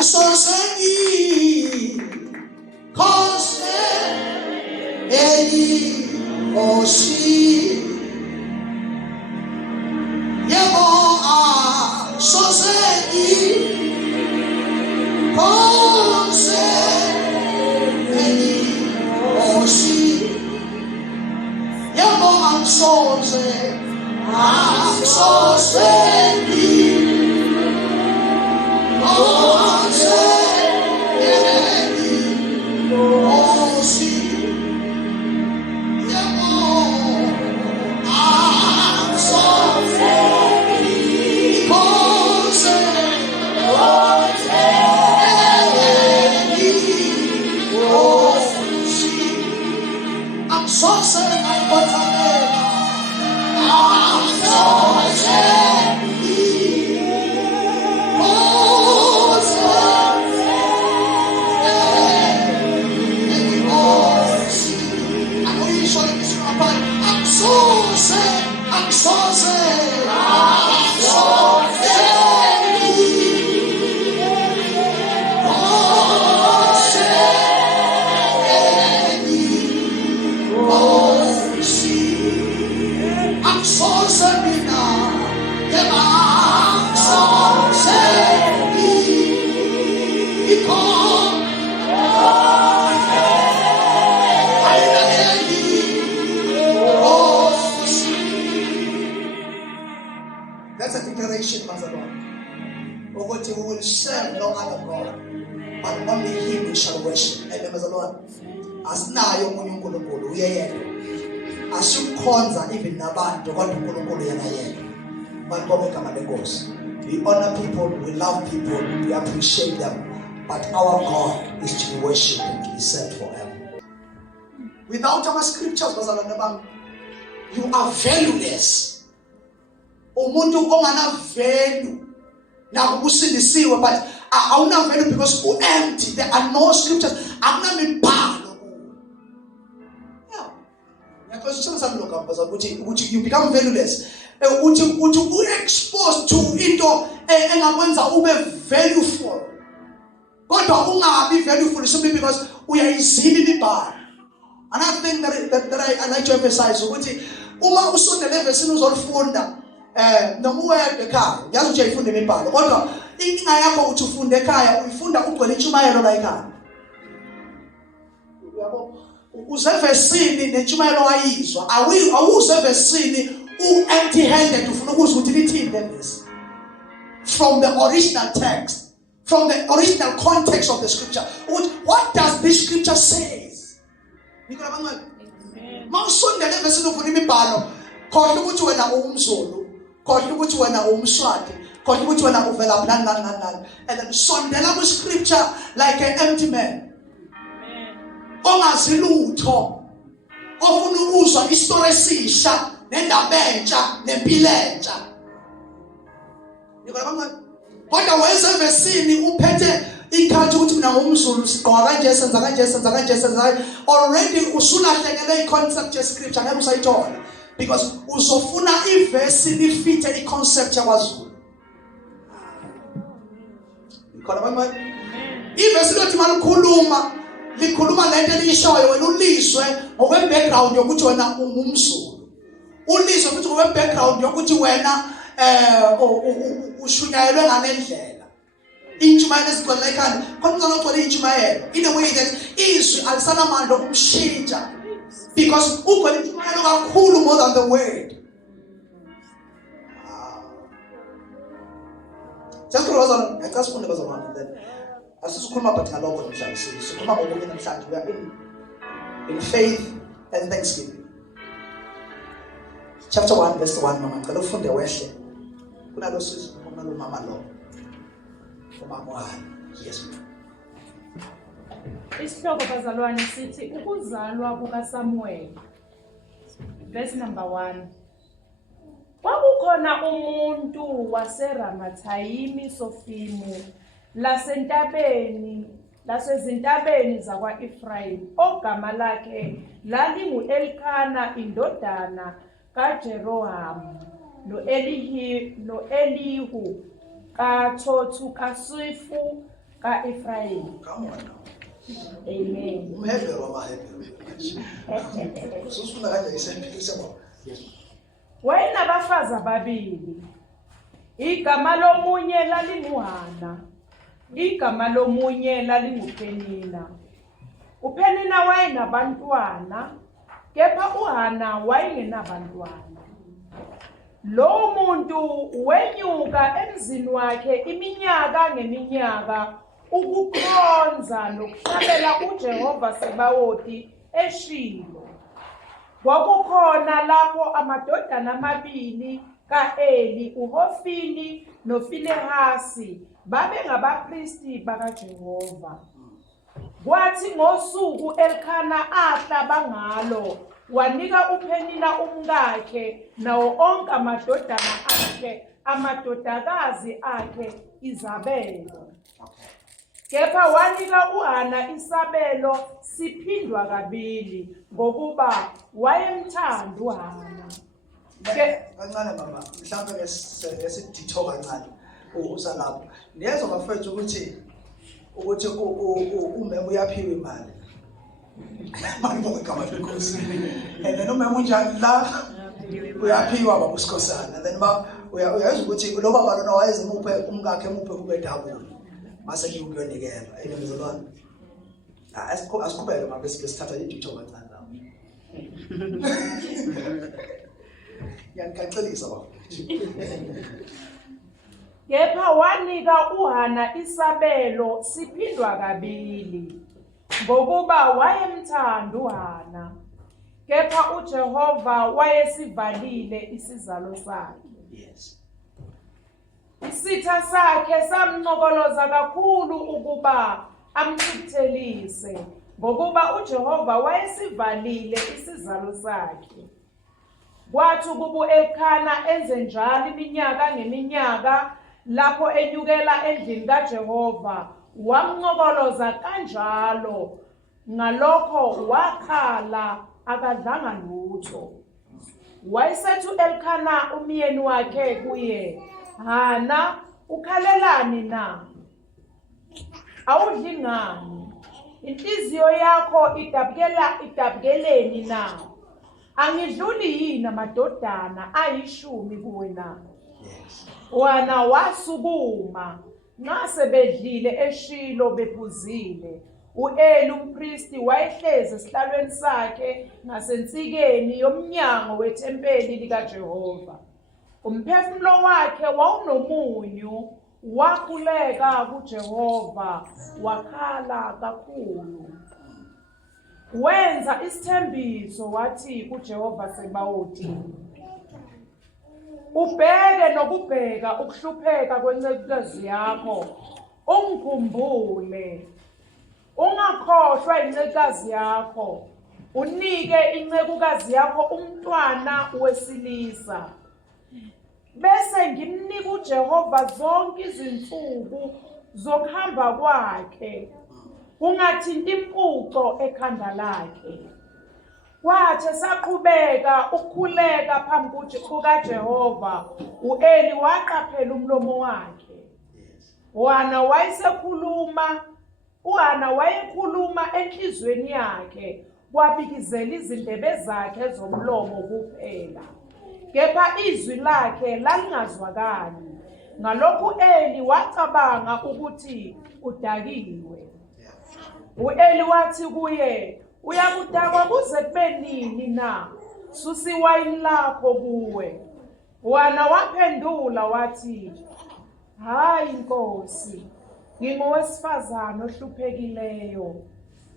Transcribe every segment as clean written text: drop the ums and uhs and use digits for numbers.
Angsoseni kose eni oshi yebo angsoseni kose eni oshi yebo angsoseni That's a declaration, Pastor Lord. We will serve no other God, but only Him we shall worship. And Pastor Lord, as now you uNkulunkulu uyedwa. Asikhonza even nabantu kodwa uNkulunkulu yena yedwa. Bantu begama lenkosi. We honor people, we love people, we appreciate them, but our God is to be worshipped and to be served forever. Without our scriptures, you are valueless. Umuntu ongana value na usindisiwe, but awuna value because you empty. There are no scriptures. Akuna mibhalo. Because you become valueless. You exposed to into engakwenza ube valueful. Kodwa ungabi valueful simply because uyayizini imibhalo. Another thing that I like to emphasize ukuthi uma usondele evesini uzolifunda noma uwedwa ekhaya yazi ukuthi uyayifunde imibhalo kodwa inkinga yakho uthi ufunde ekhaya uyifunda ugcwele intshumayelo la ekhaya. Yabo uzevesini nentshumayelo wayizwa awuzevesini empty handed ufuna ukuzwa ukuthi lithini levesi from the original text, from the original context of the scripture. What does this scripture say? Mawusondele evesini ufuna imibhalo khohle ukuthi wena uwumZulu, khohle ukuthi wena uwumSwati, khohle ukuthi wena uvela nani, and then sondela ku scripture like an empty man. Ongazi lutho, ofuna ukuzwa istory esisha nendaba entsha nempilo entsha. Kodwa wenza evesini uphethe ikhathi ukuthi mina ngumZulu sigqoka kanje senza kanje already usulahlekele iconcept ye scripture ngeke usayithola because uzofuna ivesi lifite iconcept yakwaZulu. Ivesi lothi likhuluma lento elishoyo wena ulizwe ngokwe background yokuthi wena ungumZulu. Ulizwe futhi ngokwe background yokuthi wena ushunyayelwe ngalendlela. Intshumayelo ezigcwele ekhaya kodwa uzogcwele intshumayelo in a way that izwi alisanamandla okumshintsha because ugcwele intshumayelo kakhulu more than the word. Just because I just want to go on that asisikhuluma but ngalokho namhlanje sikhuluma ngokunye namhlanje we are in faith and thanksgiving. Chapter 1 verse 1 mama ngicela ufunde wehle kunalo sizwe nalo mama lo. Yes. Isihloko bazalwane sithi ukuzalwa kukaSamuel. Verse number 1. Kwakukhona umuntu waseRamathayimi Sofimu lasezintabeni zakwa-Efrayimi ogama lakhe lalingu-Elkana indodana kaJerohamu no-Elihu kaThothu kaSifu ka-Efrayimi. Come on now. Amen. Umhebero wamahebero. Susufuna kanje isempilisa baba. Wayenabafazi ababili. Igama lomunye lalinguHana. Igama lomunye lalinguPenina. uPenina wayenabantwana, kepha uHana wayengenabantwana. Lo muntu wenyuka emzini wakhe iminyaka ngeminyaka ukukhonza nokuhlabela uJehova Sebawothi eShilo. Kwakukhona lapho amadodana amabili ka-Eli, uHofini noFinehasi, babengabapristi bakaJehova. Kwathi ngosuku Elkana ahlaba ngalo, wanika uPenina umkakhe nawo onke amadodana akhe amadodakazi akhe izabelo. Kepha wanika uHana isabelo siphindwa kabili ngokuba wayemthanda uHana. Kancane mama, mhlawumbe ngesiditho kancane usalapho. Niyezwa bafethu ukuthi umema uyaphiwa imali. Manje igama lenkosi. And then umema unjani la? Uyaphiwa baba usikhosana. And then uyazwa ukuthi lo baba lona wayezimuphe umkakhe emuphe kube double. Mase kuyonikela. Ayimzolwana. Asiqhubeke mama bese sithatha iditho kancane la. Yankacelisa baba. Kepha wanika uHana isabelo siphindwa kabili ngokuba wayemthanda uHana. Kepha uJehova wayesivalile isizalo sakhe. Yes. Isitha sakhe samnqokoloza kakhulu ukuba amchithelise ngokuba uJehova wayesivalile isizalo sakhe. Kwathi kuba Elkana enze njalo iminyaka ngeminyaka lapho enyukela endlini kaJehova, wamnqokoloza kanjalo, ngalokho wakhala akadlanga lutho. Wayesethi uElkana umyeni wakhe kuye, Hana, ukhalelani na? Awudli ngani? Inhliziyo yakho idabkeleni na? Angidluli yini amadodana ayishumi kuwe na? Yes. Wana wasukuma, nxa sebedlile eShilo bephuzile. U-Eli umpristi wayehlezi esihlalweni sakhe ngasensikeni yomnyango wethempeli likaJehova. Umphefumulo wakhe wawunomunyu, wakhuleka kuJehova, wakhala kakhulu. Wenza isithembiso wathi kuJehova Sebawothi, ubheke nokubheka ukuhlupheka kwencekukazi yakho, ungikhumbule. Ungakhohlwa incekukazi yakho, unike incekukazi yakho umntwana wesilisa. Bese ngimnika uJehova zonke izinsuku zokuhamba kwakhe, kungathinti impuco ekhanda lakhe. Kwathi saqhubeka ukukhuleka phambi kukaJehova, u-Eli waqaphela umlomo wakhe. uHana wayekhuluma enhlizweni yakhe, kwabikizela izindebe zakhe zomlomo kuphela. Kepha izwi lakhe lalingazwakali. Ngalokhu uEli wacabanga ukuthi udakiwe. U-Eli wathi kuye, uyakudakwa kuze kube nini na? Susa iwayini lakho kuwe. uHana waphendula wathi, hayi Nkosi, ngingowesifazane ohluphekileyo.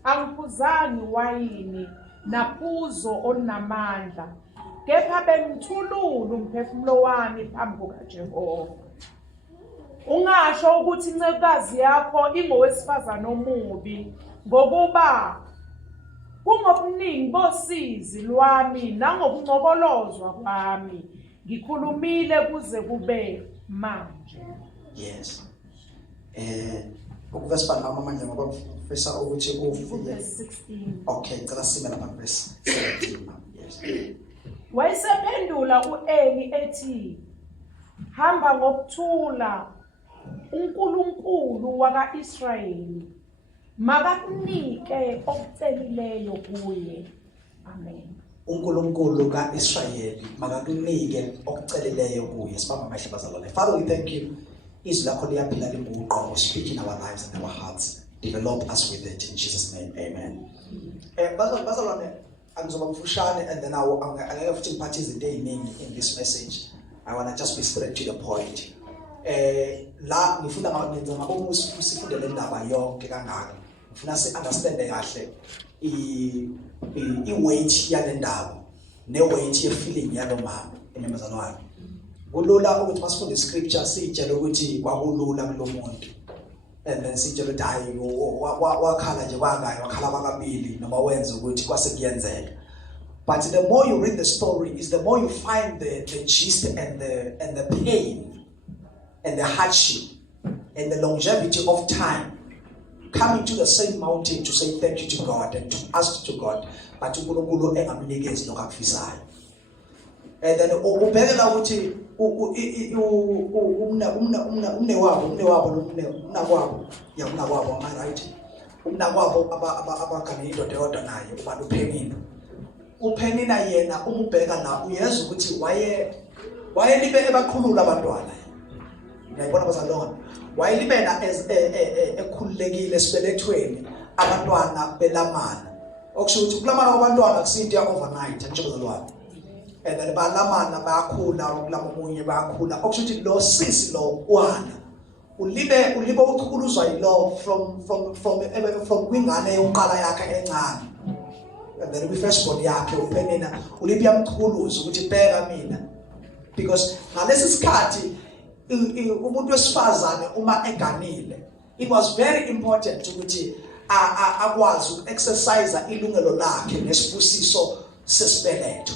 Angiphuzangi iwayini naphuzo olunamandla, kepha bengithulula umphefumulo wami phambi kukaJehova. Ungasho ukuthi incekukazi yakho ingowesifazane omubi, ngokuba kungobuningi bosizi lwami nangokuncokolozwa kwami ngikhulumile kuze kube manje. Yes. Ukuvespa nami manje ngoba ufisa ukuthi Verse 16. Okay, cela sime lapha verse 17. Yes. Wayesephendula uEli ethi, hamba ngokuthula, uNkulunkulu waka-Israyeli makakunike okucelileyo kuye. Amen. uNkulunkulu kaIsrayeli makakunike okucelileyo kuye. Sibamba amehlo bazalwane. Father, we thank you. Izwi lakho liyaphila libuqo. Speak in our lives and our hearts. Develop us with it in Jesus' name. Amen. Bazalwane, angizoba mfushane and then angeke futhi ngiphathe izinto eziningi in this message. I want to just be straight to the point. La ngifuna ngenza ngabo usifunde le ndaba yonke kangaka. Ngifuna si understand kahle i-weight yale ndaba ne-weight ye-feeling yalo mama ememezalwane. Kulula ukuthi masifunde scripture sitshele ukuthi kwakulula kulo muntu. And then sitshele ukuthi hayi wakhala nje kwangani wakhala bakabili noma wenza ukuthi kwase kuyenzeka. But the more you read the story is the more you find the gist and the pain and the hardship and the longevity of time coming to the same mountain to say thank you to God and to ask to God, but uNkulunkulu engamnikezi lokho akufisayo. And then ubhekela ukuthi umnakwabo am I right? Umnakwabo abagane indoda yodwa naye ubani uPenina. uPenina yena umubheka la uyezwa ukuthi wayelibe ebaqhulula abantwana. Ngiyabona bazalwane. Wayelibena ekhululekile esibelethweni abantwana belamana. Okusho ukuthi ukulamana kwabantwana akusinto overnight nje bazalwane. And then balamana bayakhula ukulama omunye bayakhula. Okusho ukuthi lo sisi lo wana ulibe uchukuluzwa yilo from kwingane yokuqala yakhe encane. And then we first born yakhe uPenina ulibe yamchuluza ukuthi bheka mina, because ngalesi sikhathi umuntu wesifazane uma eganile it was very important ukuthi akwazi uku-exercise ilungelo lakhe nesibusiso sesibeletho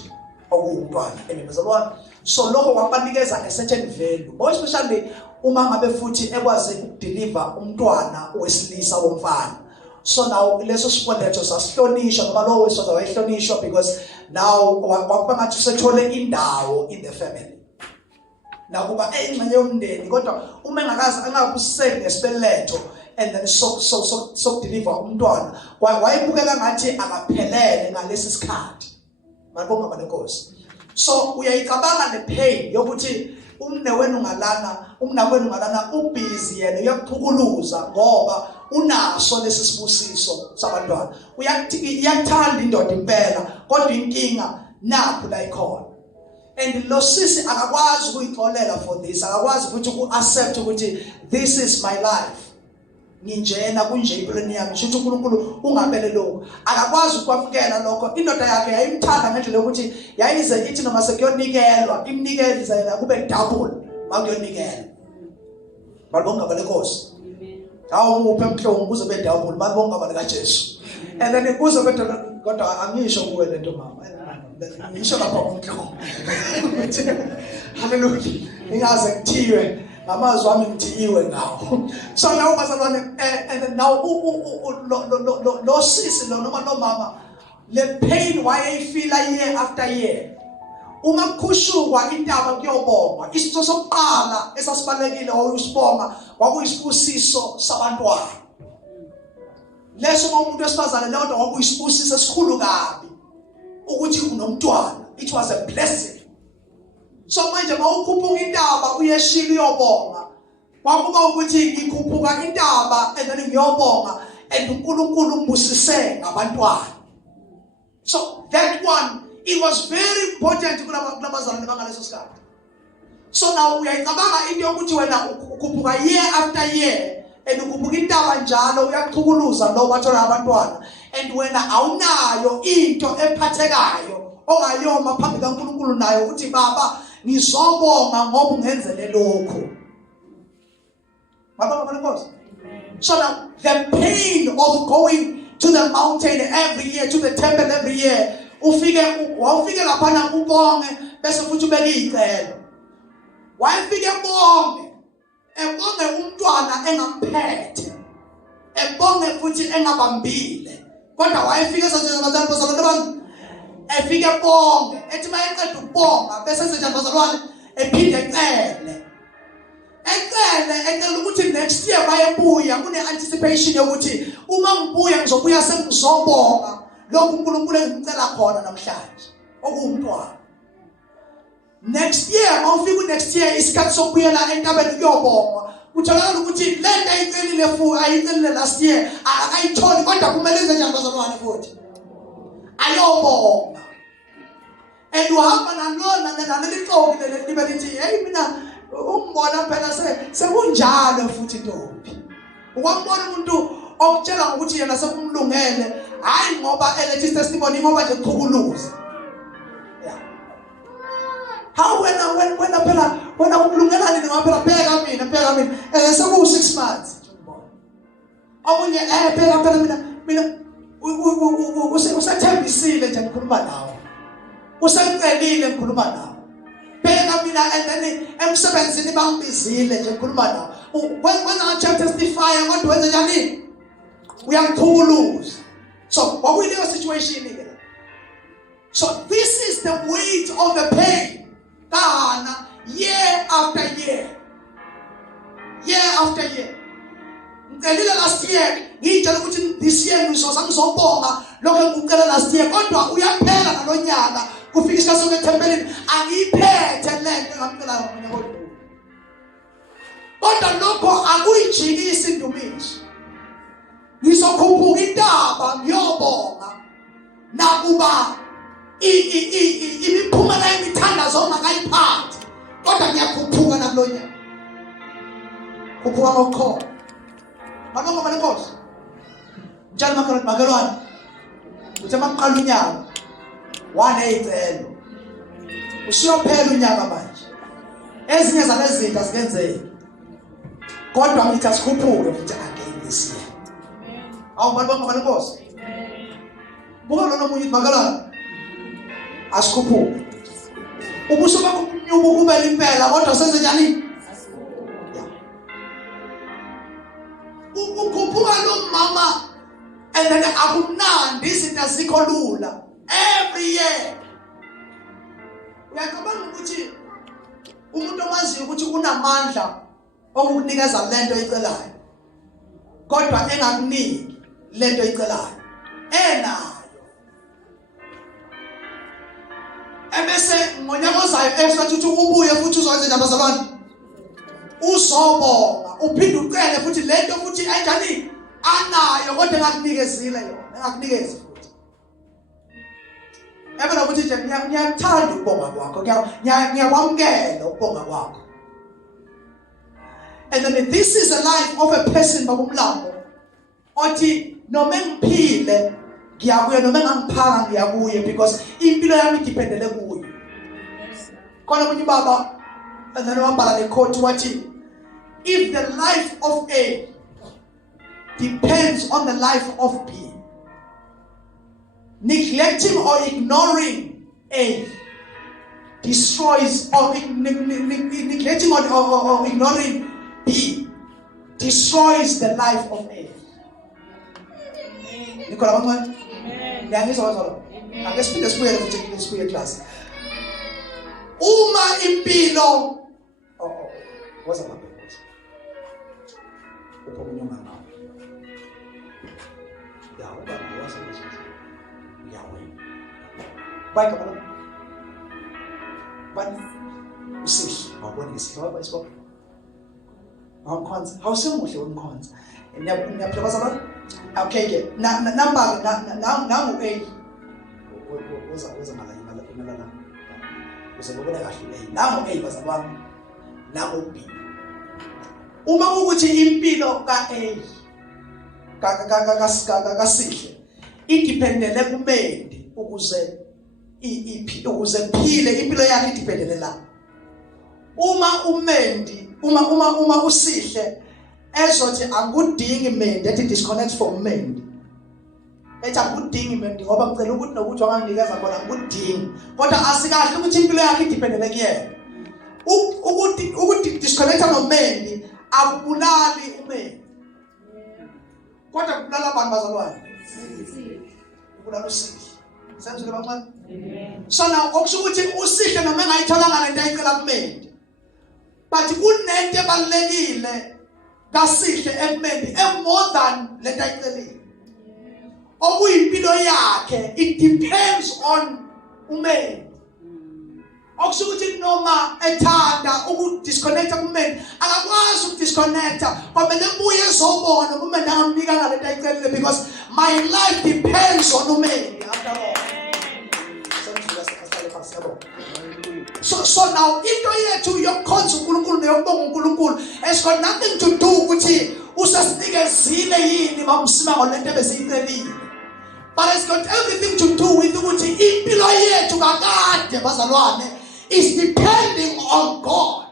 okuwumntwana ememezalwane. So lokho kwabanikeza a certain value, more especially uma ngabe futhi ekwazi ukudeliver umntwana wesilisa womfana. So now leso sibeletho sasihlonishwa noma lo wesifazane wayehlonishwa because now kwakuba ngathi sethole indawo in the family. Nakuba engxenye yomndeni kodwa uma engakazi angakubuseki nesibeletho and then so deliver umntwana wayibukeka ngathi akaphelele ngalesi sikhathi. Manibonga malenkosi. So uyayicabanga le pain yokuthi umnakwenu ngalana ubusy yena uyakuphukuluza ngoba unaso lesi sibusiso sabantwana. Uyakuthanda indoda impela kodwa inkinga napho la ikhona. And lo sisi akakwazi ukuyixolela for this, akakwazi ukuthi uaccept ukuthi this is my life. Nginjena kunje impilweni yami, ngisho uNkulunkulu ungabele lokho. Akakwazi ukwamukela lokho. Indoda yakhe yayimthanda ngendlela yokuthi yayize ithi noma sekuyonikelwa imnikezela kube double makuyonikelwa. Balibonga balenkosi. Hawu uphe emhlongo kuze be double balibonga balika Jesu. And then kuze kodwa angisho kuwe lento mama. Ngisho lapha umhlongo. Hallelujah. Ingaze kuthiwe amazwi ami ngithiwe ngawo. So now bazalwane and now lo sisi lo noma lo mama le pain wayeyifila year after year. Uma kukhushuka intaba kuyobongwa isitho sokuqala esasibalekile wawusibonga kwakuyisibusiso sabantwana. Leso umuntu wesifazane lodwa kwakuyisibusiso esikhulu kabi ukuthi unomntwana. It was a blessing. So manje mawukhuphuka intaba uyeshila uyobonga. Kwakuba ukuthi ngikhuphuka intaba and then ngiyobonga and uNkulunkulu umbusise ngabantwana. So that one, it was very important kulabazalwane bangaleso sikhathi. So now uyayicabanga into yokuthi wena ukhuphuka year after year and ukhuphuka intaba njalo uyachukhuluza lo bathola abantwana and wena awunayo into ephathekayo ongayoma phambi kaNkulunkulu nayo uthi baba ngizobonga ngoba ungenzele lokho. Baba balenkosi. So now the pain of going to the mountain every year, to the temple every year, wawufike lapha ubonge bese futhi ubeke icelo. Wayefike bonge umntwana engamphethe. Ebonge futhi engabambile. Kodwa wayefike bazalwane efike bonge ethi mayeqeda ukubonga bese senje bazalwane ephinde ecele. ecela ukuthi next year bayebuya kune anticipation yokuthi uma ngibuya ngizobuya sengizobonga lokhu uNkulunkulu engicela khona namhlanje okuwumntwana. Next year mawufika next year isikhathi sokubuyela entabeni kuyobonga utholakala ukuthi lento ayicelile futhi ayicelile last year akayitholi kodwa kumele enze njani bazalwane futhi ayobonga. And uhamba nalona nalelixoki libe lithi hey mina umbona phela sekunjalo futhi ntombi. Ukwambona umuntu okutshela ukuthi yena sekumlungele hayi ngoba elethi testimony ngoba nje kukhuluza. Yeah. How when phela wena ukulungelani ngaphela pheka mina seku 6 months. Omunye phela mina usathembisile nje ngikhuluma nawe. Usacelile ngikhuluma nawe. Phela mina and then emsebenzini bangibizile nje ngikhuluma nawe. When I testify kodwa wenza njani? Uyangikhuluza. So what will your situation here? So this is the weight of the pain. Kana year after year. Year after year. Ngicela last year ngitshela ukuthi this year ngizobonga lokho ngicela last year kodwa uyaphela nalonyaka kufika isikhathi sokuthembeleni angiyiphethe lento engamcela mina kodwa. Kodwa lokho akuyijikisi indumiso. Ngizokhuphuka intaba ngiyobonga nakuba imiphumela yemithandazo ongakayiphathi kodwa ngiyakhuphuka nakulonyaka. Khuphuka ngokho. Mabonga malenkosi. Njalo makalwane. Uthe maqala unyaka. Wane icelo. Usiyophela unyaka manje. Ezinye zalezi zinto azikenzeki. Kodwa ngithi asikhuphuke futhi again this year. Awu mabonga malenkosi. Buka lona umuntu makalwane. Asikhuphuke. Ubuso bakho kunyuka kube limpela kodwa senze njani? Ukukhuphuka lo mama and then akumnandi izinto azikho lula every year. Uyacabanga ukuthi umuntu omaziyo ukuthi unamandla okukunikeza lento oyicelayo kodwa engakuniki lento oyicelayo enayo. Ebese ngonyaka ozayo esokuthi ubuye futhi uzokwenza njani bazalwane? Uzobonga uphinde ucele futhi lento futhi anjani anayo kodwa engakunikezile yona engakunikezi futhi. Ebona ukuthi nje ngiyathanda ukubonga kwakho ngiyakwamukela ukubonga kwakho. And then this is a life of a person babumlambo othi noma ngiphile ngiyakuye noma ngangiphanga ngiyakuye because impilo yami idependele kuye. Khona umuntu baba and wabhala le quote wathi if the life of A depends on the life of B, neglecting or ignoring A destroys or neglecting or ignoring B destroys the life of A. Nicola Bangman? Let's speak the spirit class. Uma impilo. What's up? Baik apa? Ban usih, apa ni sih? Apa ispo? Cons. How soon will you cons? Ini apa pasal? Okay, ke. Number now A. What's malay. What's boleh kasih A. Now A pasal apa? Now B. Uma ukuthi impilo ka A kasihle idependele kumendi ukuze phile impilo yakhe idependele la. Uma umendi uma usihle ezothi akudingi mendi ethi disconnect from mendi. Ethi akudingi mendi ngoba ngicela ukuthi nokuthi wanganginikeza khona akudingi. Kodwa asikahle ukuthi impilo yakhe idependele kuyena. Ukuthi disconnect no mendi akubulali umendi. Kodwa kubulala abantu bazalwane. Kubulala usihle. Senzile bancane. So now okusho ukuthi usihle noma engayitholanga lento ayicela kumendi. but kunento ebalulekile kasihle ekumeni more than lento ayicelile okuyimpilo yakhe. It depends on umendi. Okusho ukuthi noma ethanda ukudisconnecta kumendi akakwazi ukudisconnecta kwamele ubuye ezobona umendi angamnika ngalento ayicelile because my life depends on umendi after all. So now into yethu yokukhonza uNkulunkulu neyokubonga uNkulunkulu has got nothing to do ukuthi usasinikezile yini bamsima ngolento ebesiyicelile, but it's got everything to do with ukuthi impilo yethu kakade bazalwane is depending on God.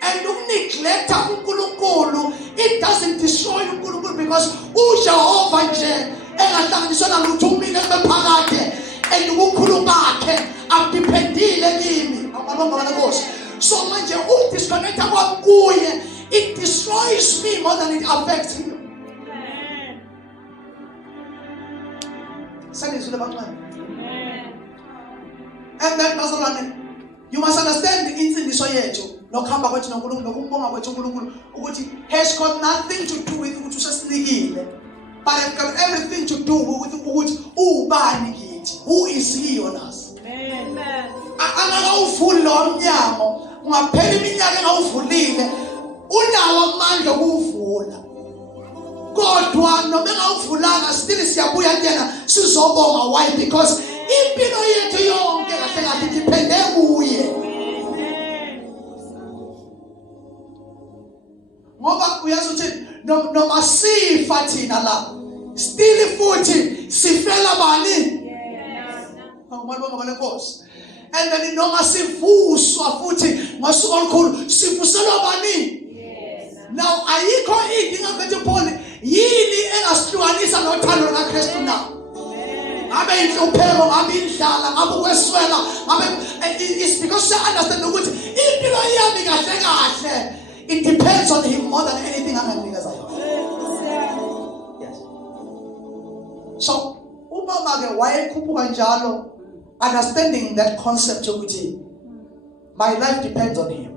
And ukuneglecta uNkulunkulu, it doesn't destroy uNkulunkulu because uJehova nje engahlanganiswa nalutho umile bephakade and ubukhulu bakhe akudependile kimi. Awubona Nkosi. So manje udisconnecta kwami kuye, it destroys me more than it affects him. Sanizule bantwana. And then bazalwane, you must understand the insindiso yethu nokuhamba kwethu noNkulunkulu nokumbonga kwethu uNkulunkulu ukuthi has got nothing to do with ukuthi usasinikile, but it's got everything to do with ukuthi ubani kithi. Who is he on us? Amen. Angakawuvuli lo mnyango ungaphela iminyaka engawuvulile unawo amandla okuwuvula. Kodwa noma engawuvulanga still siyabuya kuyena sizobonga. Why? Because impilo yethu yonke kahle kahle depende kuye. Ngoba uyazi ukuthi noma sifa thina la still futhi sifela bani? Ngibona le Nkosi. And then noma sivuswa futhi ngasuku olukhulu sivuselwa bani? Now ayikho idinga bethu Paul yini engasihlukanisa nothando kaKristu na? Ngabe inhlupheko, ngabe indlala, ngabe ukweswela, ngabe it's because I understand ukuthi impilo yami kahle kahle it depends on him more than anything anganikeza yona. Yes. So umama ke wayekhuphuka njalo understanding that concept ukuthi my life depends on him.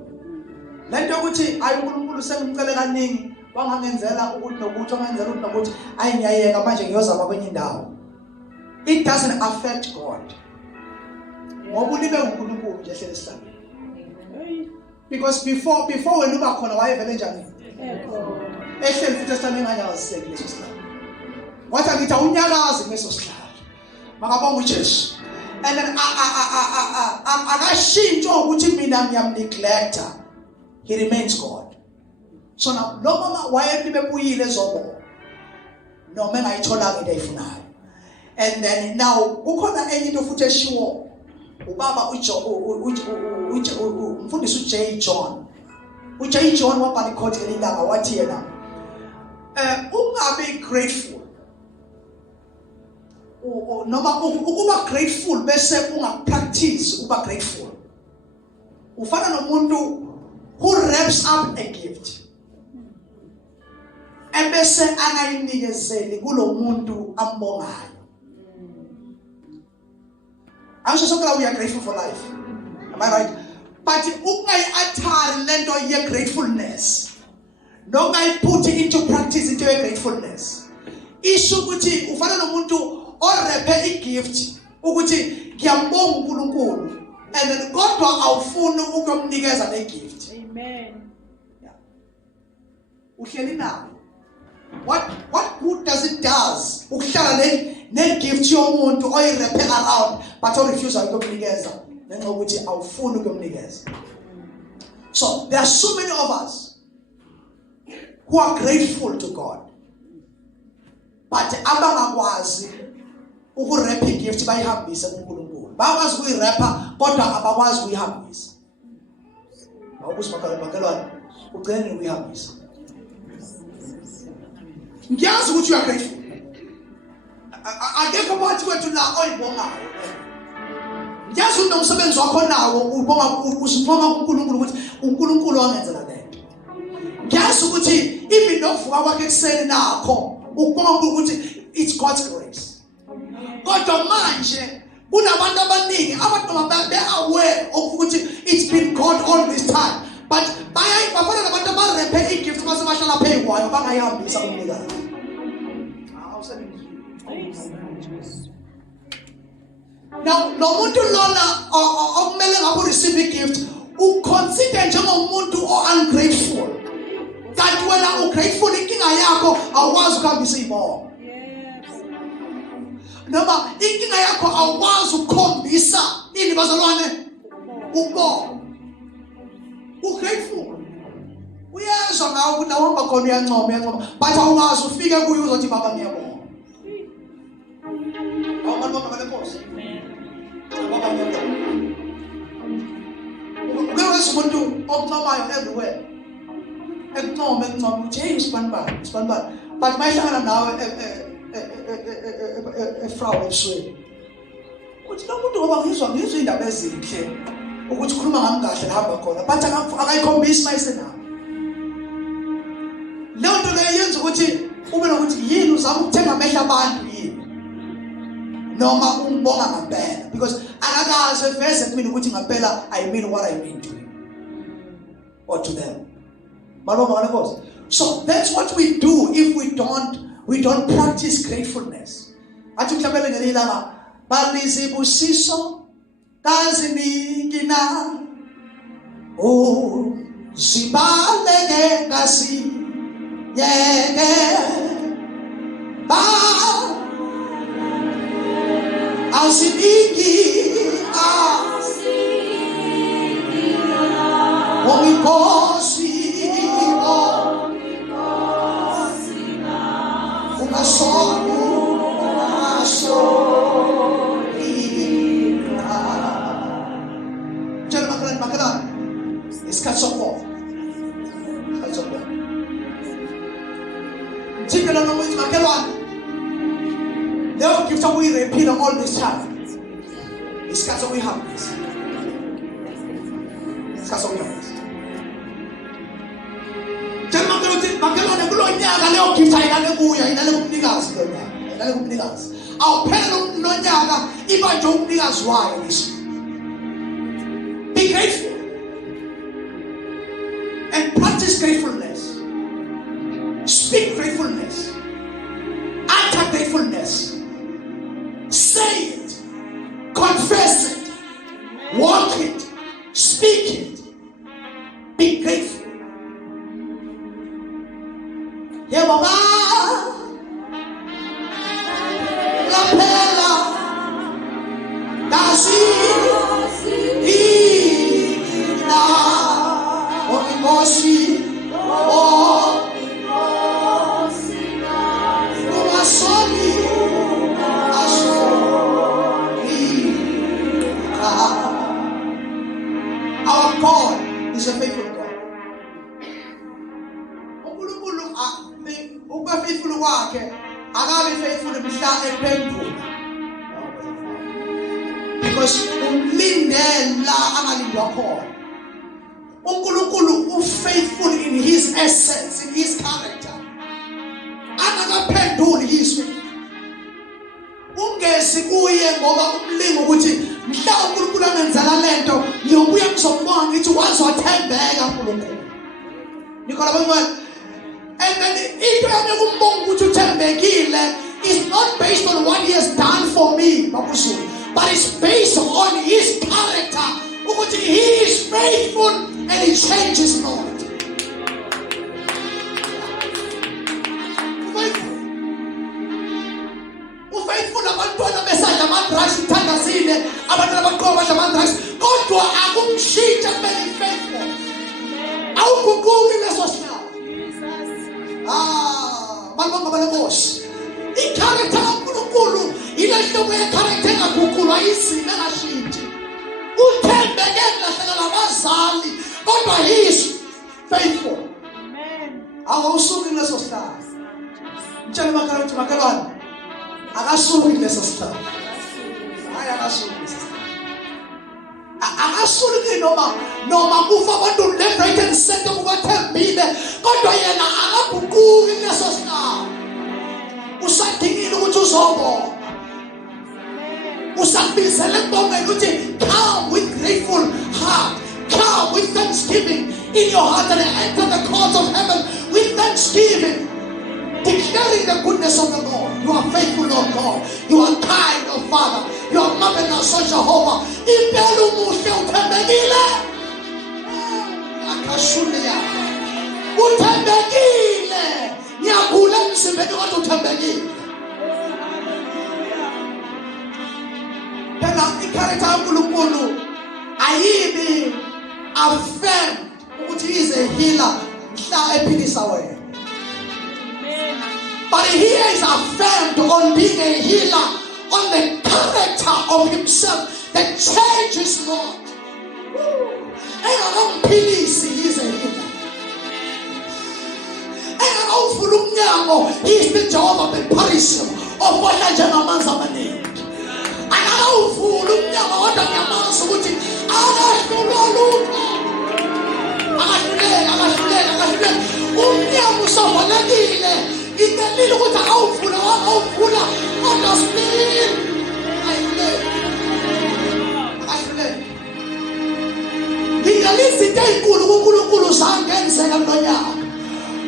Lento ukuthi ayi uNkulunkulu sengicele kaningi wangangenzela ukuthi nokuthi wangenzela ukuthi nokuthi ayi ngiyayeka manje ngiyozama kwenye indawo. It doesn't affect God. Ngoba ulibe uNkulunkulu nje ehlele esihlabeni. Because before when uba khona wayevele njani? Ehlele futhi esihlabeni nganyakazisekile leso sihlalo. Wathi ngithi unyakazi kuleso sihlalo. Makabonga uJesu. And then akashintshwa ukuthi mina ngiyamneglecta. He remains God. So now lo mama wayelibe buyile ezobona noma engayitholanga into ayifunayo. And then now kukhona enye into futhi eshiwo ubaba umfundisi uJ John. uJ John wabhala iquote elilanga wathi yena ungabe grateful noma ukuba grateful bese ungapractice ukuba grateful. Ufana nomuntu who wraps up a gift ebese angayinikezeli kulo muntu ambongayo. I'm so glad we are grateful for life. Am I right? But ungayi-athari lento ye-gratefulness nongayi-put into practice into ye-gratefulness. Isho ukuthi ufana nomuntu orephe i-gift ukuthi ngiyambonga uNkulunkulu and then kodwa awufuni ukumnikeza le-gift. Amen. Yeah. Uhleli nawe. What good does it does ukuhlala ne-gift yomuntu oyirephe around but refuse ukumnikeza ngenxa ukuthi awufuni ukumnikeza. So there are so many of us who are grateful to God but abangakwazi ukurepha igift bayihambise kuNkulunkulu. Bakwazi ukuyirepha kodwa abakwazi ukuyihambisa. Awukuthi makhalwane ugcine ukuyihambisa. Ngiyazi ukuthi you are grateful. Akekho bathi wethu la oyibongayo. Ngiyazi unomsebenzi wakho nawo ubonga usibonga uNkulunkulu ukuthi uNkulunkulu wangenzela lento. Ngiyazi ukuthi even nokuvuka kwakhe ekseni nakho ukubonga ukuthi it's God's grace. Kodwa manje kunabantu abaningi abantu be aware ukuthi it's been God all this time but bafana nabantu abarephe igift mase bahlala phezu kwayo bangayihambisa kumnikazi. Now lo muntu lona okumele ngabe receive igift uconsider njengomuntu ungrateful. Kanti wena ungrateful inkinga yakho awukwazi ukuhambisa ibongo. Noma inkinga yakho awukwazi ukukhombisa ini bazalwane ubongo. Ungrateful. Uyezwa ngawo ukuthi awuhamba khona uyancoma but awukwazi ufike kuye uzothi baba ngiyabonga. Awubantu babalenkosi. Baba ngiyabonga. Ukwenza umuntu okuncamayo everywhere. Ekuncoma James Banban. But mayihlangana nawe efrau ebusweni. Uthi lo muntu ngoba ngizwa indaba ezinhle ukuthi khuluma ngami kahle lahamba khona but akayikhombisi mayise nawe. Leyo nto leyo yenza ukuthi ube nokuthi yini uzama ukuthenga amehlo abantu yini noma umbonga ngempela because akakaze veze kumina ukuthi ngempela I mean what I mean to him or to them. So that's what we do if we don't practice gratefulness. Athi mhlawumbe ngelinye ilanga balizibusiso kaziningi na zibaleke ngasi yeke ba aziningi Onikosi isikhathi sokufa. Thina noma izimakhelwane leyo gift okuyirephila all this time. Isikhathi sokuyihambisa. Isikhathi sokuyihambisa. Makhelwane kulo nyaka leyo gift ayilale kuya inale kumnikazi lo nyaka. Inale kumnikazi. Awuphela lo nyaka iba nje umnikazi wayo ngisho. Be grateful. And practice gratefulness. Speak gratefulness. Utter gratefulness. Say it. Confess it. Walk it. Speak it. Be grateful. Yeah, Mama. La Pela. Dasi. Onikosi, Umasoni, Our God is a faithful God. Ukuba faithful wakhe akabe faithful mhla ephendula. Because umlindela angalindwa khona. uNkulunkulu ufaithful in his essence, in his character. Akakaphenduli yizwi. Ungezi kuye ngoba umlingo ukuthi mhla uNkulunkulu angenzela lento ngiyobuya kuzombonga ngithi wazi wathembeka uNkulunkulu. Nikhola bangcwele. And then into yami ukumbonga ukuthi uthembekile is not based on what he has done for me, babushulu, but it's based on his character. Ukuthi he is faithful and he changes not. Ufaithful abantwana besadla amadrashi thandazile abantwana baqoba badla amadrashi kodwa akumshintsha kumele faithful. Awuguquki leso sihlalo. Malibonga balenkosi. I-character kaNkulunkulu ilehlobo ye-character engaguqulwa izimo engashintshi. Uthembeke kulahlela labazali kodwa he is faithful. Amen. Awusuki leso sihlalo. Mtshela makhelwane akasuki leso sihlalo. Hayi akasuki leso sihlalo. Akasuki noma kufa abantu left right and center kubathembile kodwa yena akaguquki leso sihlalo. Usadingile ukuthi uzobonga. Usabizele kubongela ukuthi come with grateful heart, come with thanksgiving. in your heart and enter the courts of heaven with thanksgiving, declaring the goodness of the Lord. You are faithful, Lord God. You are kind, oh Father. You are marvelous, so Jehovah. Impela umuhle uthembekile. Akashulia. Uthembekile. Ngiyagula emzimbeni kodwa uthembekile. Phela i-character kaNkulunkulu ayibi affirm ukuthi is a healer mhla ephilisa wena. But here is affirmed on being a healer, on the character of himself that changes not. He is a healer. He is the Jehovah the Paris of what I am. Ingelile ukuthi awuvula understand ayile ngingalisi into enkulu kuNkulunkulu zangenzeka kulonyaka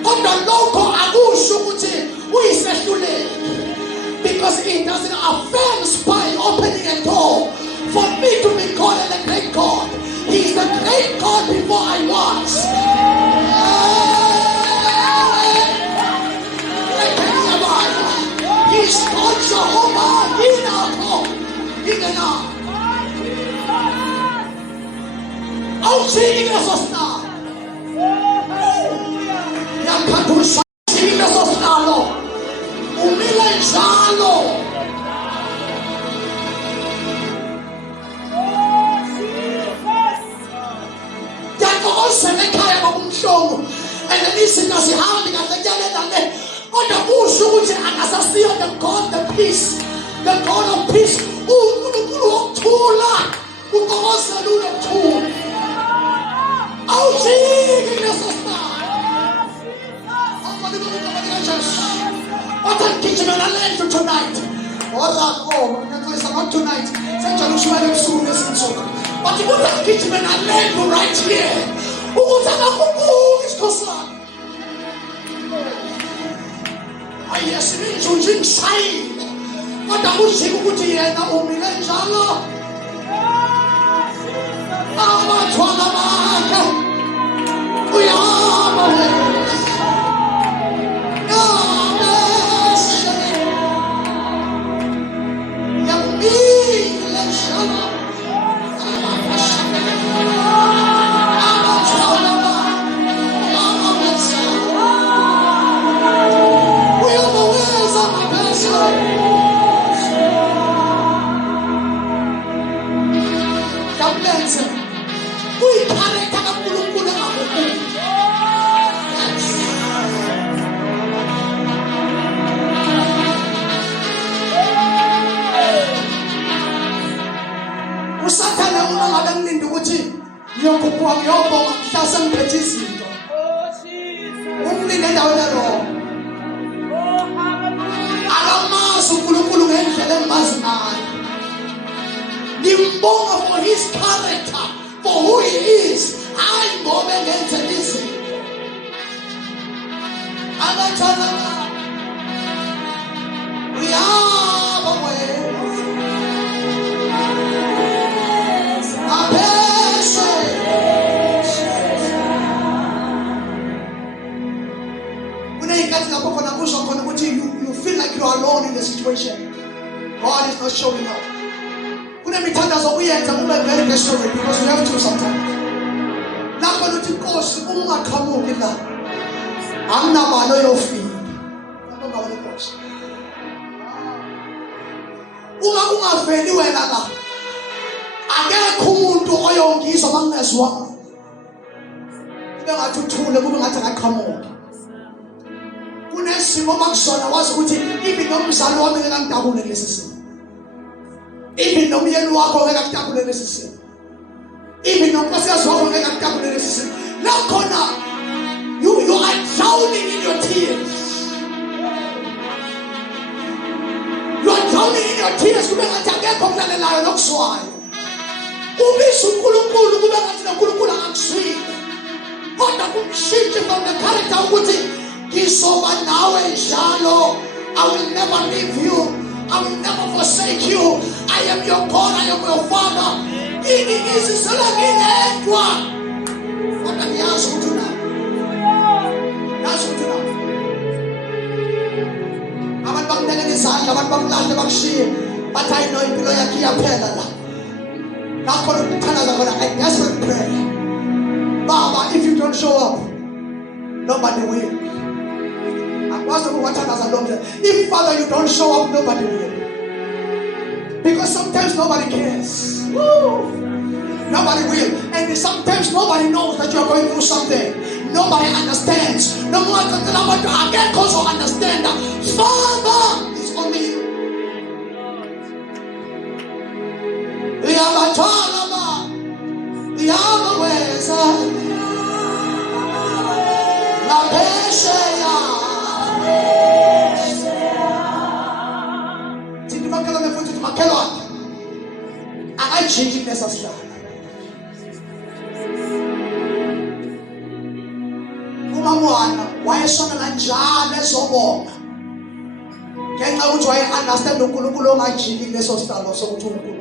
kodwa lokho akusho ukuthi uyisehluleki because it doesn't affirm by opening a door for me to be called a great God. He is the great God before I was. He's called Jehovah in the night. I'll see you as a star. Yakatusa sila sa stalo. Umilay salo. Yakao senekaya makumshongo. And then listen na si Hamdi katajale dale. Oda usho uche akasasiya the God the peace. The God of peace. Unkulunkulu okthula. Ukosa lulo okthula. Awujiki ngesasta. What I'm teaching on a land tonight. Not tonight. But what I'm teaching on a land right here. Yes, it means you're inside. What I was saying, what you had, we are for his character, for who he is. I'm going against this. We are the way. You feel like you are alone in the situation. God is not showing up. Very desperate because we have to sometimes. Not going to cost I'm not going to feed. I'm not going to cost. Fedi wena akekho umuntu oyongizwa mangezwa kube ngathi uthule kube ngathi akaqhamuka kunesimo makusona wazi ukuthi ibi nomzali wami ngeke ngidabule kulesi simo ibi nomyeni wakho ngeke akudabule kulesi simo ibi nonkosikazi wakho ngeke akudabule kulesi simo la khona you are drowning in your tears. You are drowning in your tears. Kube ngathi akekho okulalelayo nokuswayo ubisa uNkulunkulu kube ngathi noNkulunkulu akakuswile kodwa kumshintshe from the character ukuthi ngizoba nawe njalo. I will never leave you. I will never forsake you. I am your God. I am your Father. Ini ngizisela ngedwa. Kodwa ngiyazi ukuthi una. Yazi ukuthi una. Abantu bangibeka izandla, abantu bamlahle bakushiye. But I know impilo yakhe iyaphela la. Ngakho ukuthanda khona I desperate prayer. Baba, if you don't show up, nobody will. If Father you don't show up, nobody will. Because sometimes nobody cares. Woo. Nobody will. And sometimes nobody knows that you are going through something. Nobody understands. No one can tell about you again because you understand that Father is only you. We are the Talaba. We are the ways. La Pesha. Akayijikilesa sihlala. Umamwana wayeshonela njalo ezobonga. Ngenxa ukuthi waye understand uNkulunkulu ongajikile leso sihlalo sokuthi uNkulunkulu